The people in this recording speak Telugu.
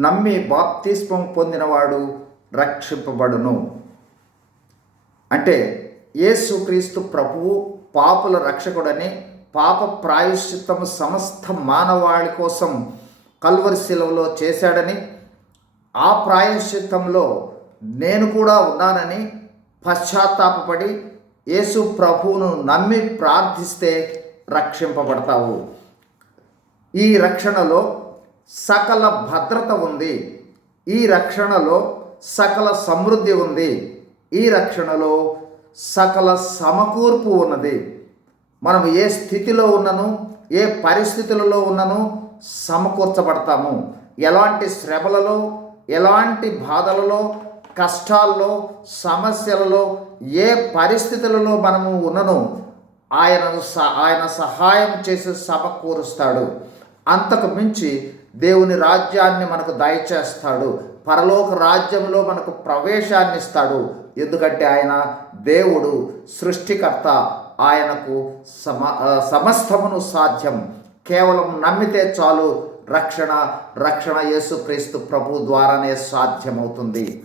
నమ్మి బాప్తిస్మం పొందినవాడు రక్షింపబడును. అంటే యేసుక్రీస్తు ప్రభువు పాపుల రక్షకుడని, పాప ప్రాయశ్చిత్తము సమస్త మానవాళి కోసం కల్వరి శిలువలో చేశాడని, ఆ ప్రాయశ్చిత్తంలో నేను కూడా ఉన్నానని పశ్చాత్తాపపడి యేసు ప్రభువును నమ్మి ప్రార్థిస్తే రక్షింపబడతావు. ఈ రక్షణలో సకల భద్రత ఉంది. ఈ రక్షణలో సకల సమృద్ధి ఉంది. ఈ రక్షణలో సకల సమకూర్పు ఉన్నది. మనం ఏ స్థితిలో ఉన్నను, ఏ పరిస్థితులలో ఉన్నను సమకూర్చబడతాము. ఎలాంటి శ్రమలలో, ఎలాంటి బాధలలో, కష్టాల్లో, సమస్యలలో, ఏ పరిస్థితులలో మనము ఉన్నను ఆయన సహాయం చేసి సమకూరుస్తాడు. అంతకు మించి దేవుని రాజ్యాన్ని మనకు దయచేస్తాడు. పరలోక రాజ్యంలో మనకు ప్రవేశాన్ని ఇస్తాడు. ఎందుకంటే ఆయన దేవుడు, సృష్టికర్త. ఆయనకు సమస్తమును సాధ్యం. కేవలం నమ్మితే చాలు. రక్షణ యేసుక్రీస్తు ప్రభు ద్వారానే సాధ్యమవుతుంది.